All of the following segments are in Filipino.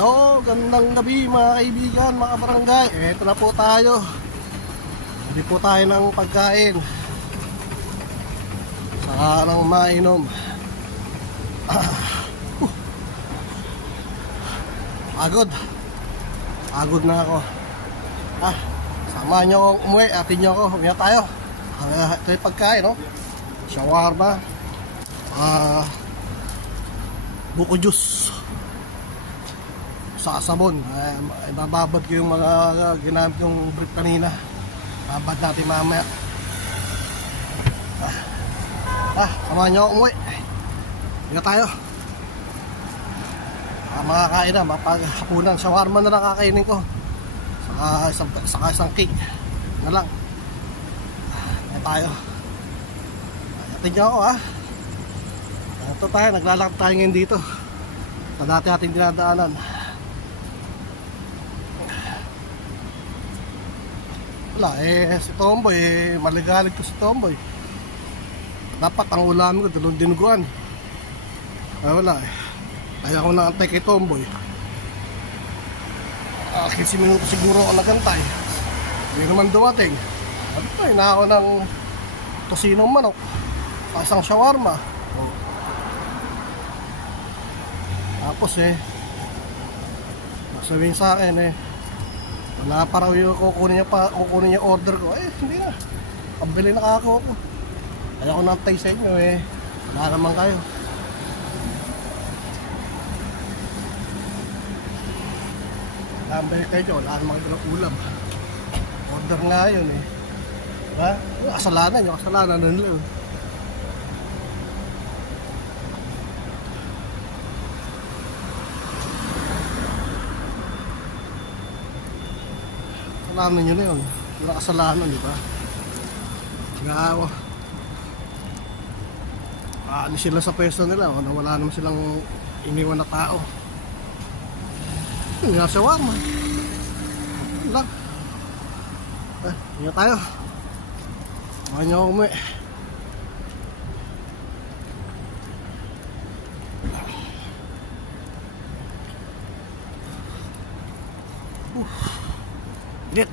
Hello, gandang gabi mga kaibigan, mga barangay. Eto na po tayo. Hindi po tayo ng pagkain. Saka ng mainom. Pagod na ako. Samahan nyo akong umuwi. Atin nyo ako, umiya tayo. Ito yung pagkain, no? Shawarma, buko juice sa sabon. Ibababad ko yung mga ginamit yung brief kanina. Babad natin mamaya. Samahan nyo ako umuwi. Umiya tayo. Makakain na, mapaghapunan. Shawarma na lang kakainin ko. Saka isang cake na lang. Umiya tayo. Atin nyo ako, Ito tayo, naglalakad tayo ngayon dito sa dati ating dinadaanan. Wala, si Tomboy, maligalig ko si Tomboy. Dapat ang ulamin ko, dalawang dinuguan. Wala, kaya ako naantay kay Tomboy. 15 minuto siguro ako nagantay. Hindi naman dumating. Sabi ko, na ako ng tosinong manok, isang shawarma. Tapos sabihin sa akin wala pa raw yung kukunin niya order ko. Hindi na, pambili na ako. Kaya ako nantay sa inyo wala naman kayo. Nambay kayo, wala naman kayo ng ulam. Order nga yun yung kasalanan nun lang. Kasalanan nyo na yun. Wala kasalanan, di ba? Nga alis sila sa pwesto nila. Wala naman silang iniwan na tao. Nga shawarma. Wala. Ingat tayo. Mahan nyo ako umuwi. Init.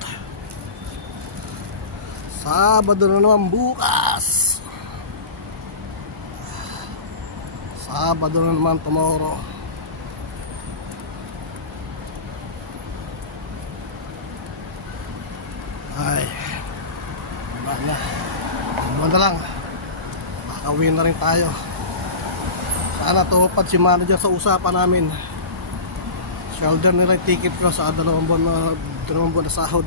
Sabado na naman bukas. Sabado na naman tomorrow. Naman na lang. Makakawin na rin tayo. Sana tupad si manager sa usapan namin. Shoulder nila yung ticket ko sa 2 buwan na sahod.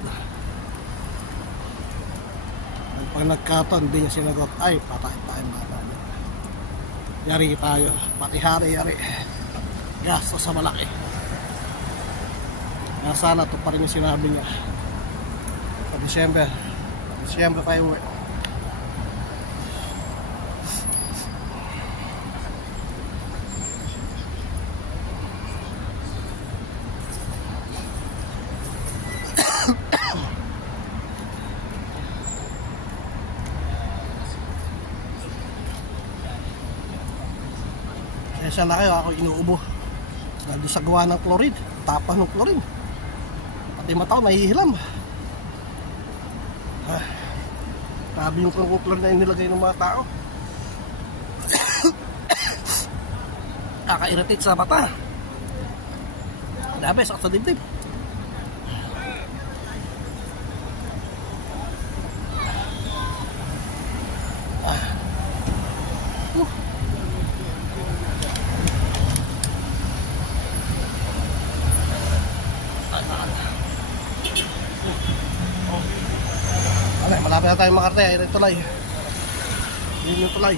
Pag nagkataon, hindi niya sinagot. Patay tayo mga. Yari tayo. Pati hari-yari. Gasto sa malaki. Sana ito pa rin yung sinabi niya. Sa December tayo uwi. Kaya na kayo, ako inuubo dahil sa gawa ng chlorine, tapang ng chlorine, pati mata ko nahihilam. Grabe yung chlorine na inilagay ng mga tao. Kaka-irritate sa mata. Grabe, sakit sa dibdib. Malapit na tayo makarte. Ito yung tulay. Yun yung tulay.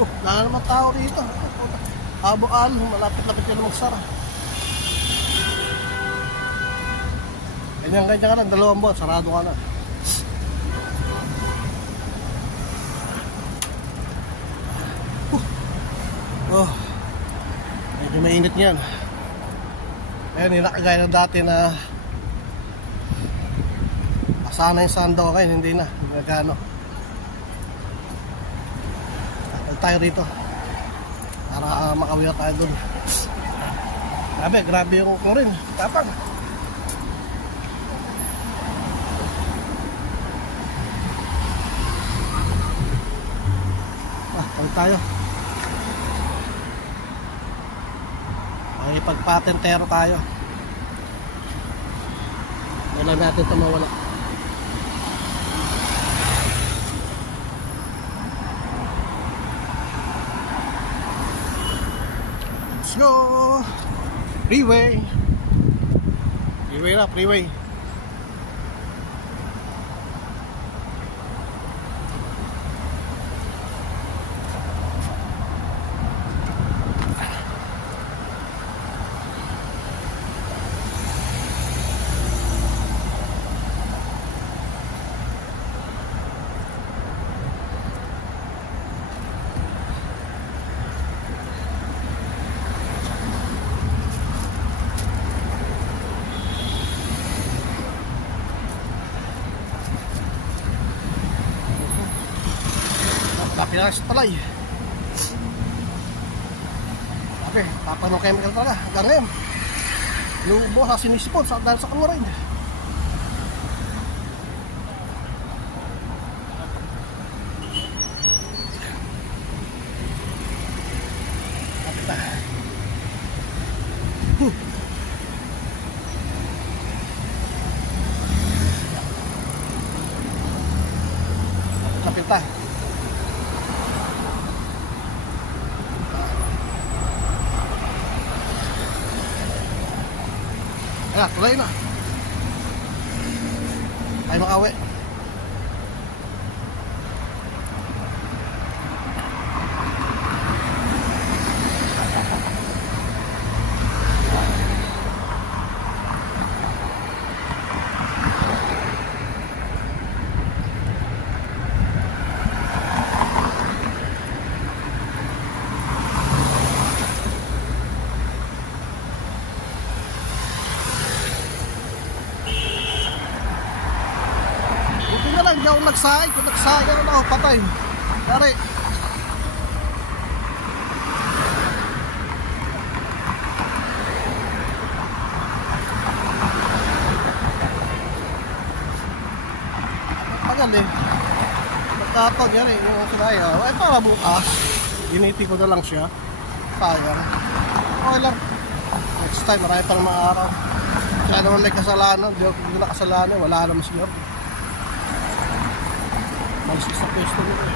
Wala naman tao rito. Abo-al, malapit-lapit ka na magsara. Ganyan-ganyan ka na, 2 buwan, sarado ka na. Medyo mainit yan. Ayun, hinakagay na dati na sana yung sando kayo, hindi na nagano. Tagal tayo rito para para makauwi na tayo dun. Grabe yung rin, tapang. Tawag tayo. Makipagpatentero tayo. Kailan natin ito mawala. Let's go! Freeway! Freeway na, freeway. Pinas talay. Sabi, papanong chemical talaga. Hanggang ngayon yung buha sinisipon dahil sa chloride. Kapit na. Kapit na. Ayan, tulay na. Tayo makawi. Hindi ako nagsay. Kung nagsay ako, patay. Dari. Tagal eh. Nagkatag yan eh. Yung sinay. Ay para bukas. Giniti ko na lang siya. Sayang. Okay lang. Next time, marami pa ng mga araw. Kaya naman may kasalanan. Hindi na kasalanan. Wala naman siya. Malis sa pwesto nito eh.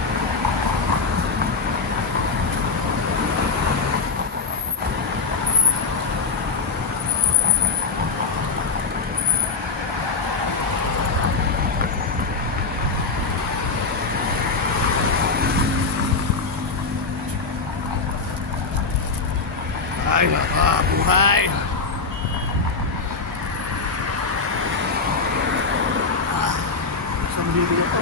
Ay nakabuhay. Isang video na pa.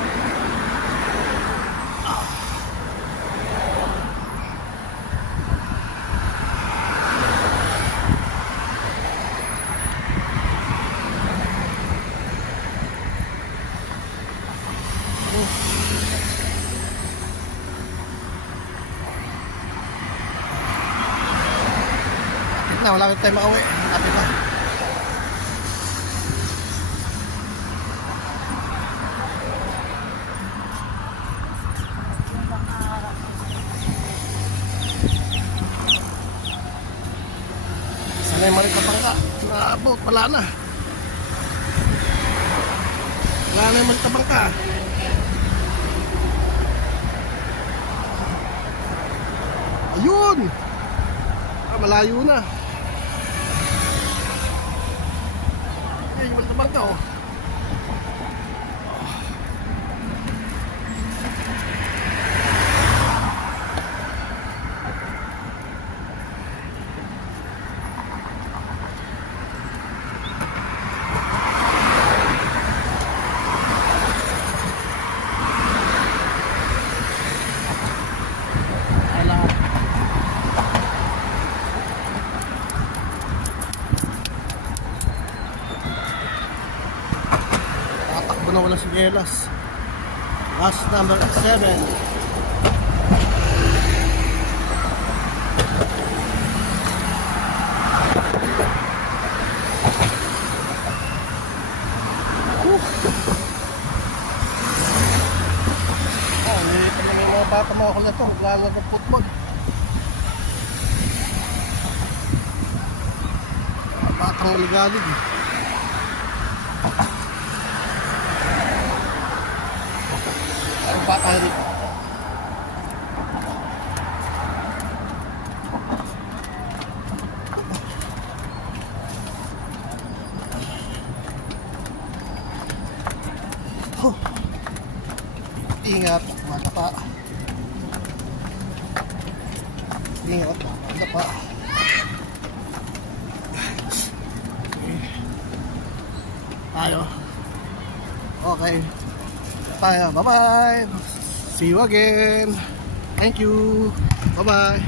Na, wala tayo makauwi. Kapit na. Sana yung Maritapangka. Naabot, wala na. Wala na yung Maritapangka. Ayun! Malayo na. Yung Maritapangka oh. Na wala sigelas. Last number 7. to, naglalaro ng football. Batang maligalig eh. Ang batang rin. Ingat, mata pa. Ingat, mata pa. Tayo. Okay. Tayo. Bye-bye. See you again. Thank you. Bye-bye.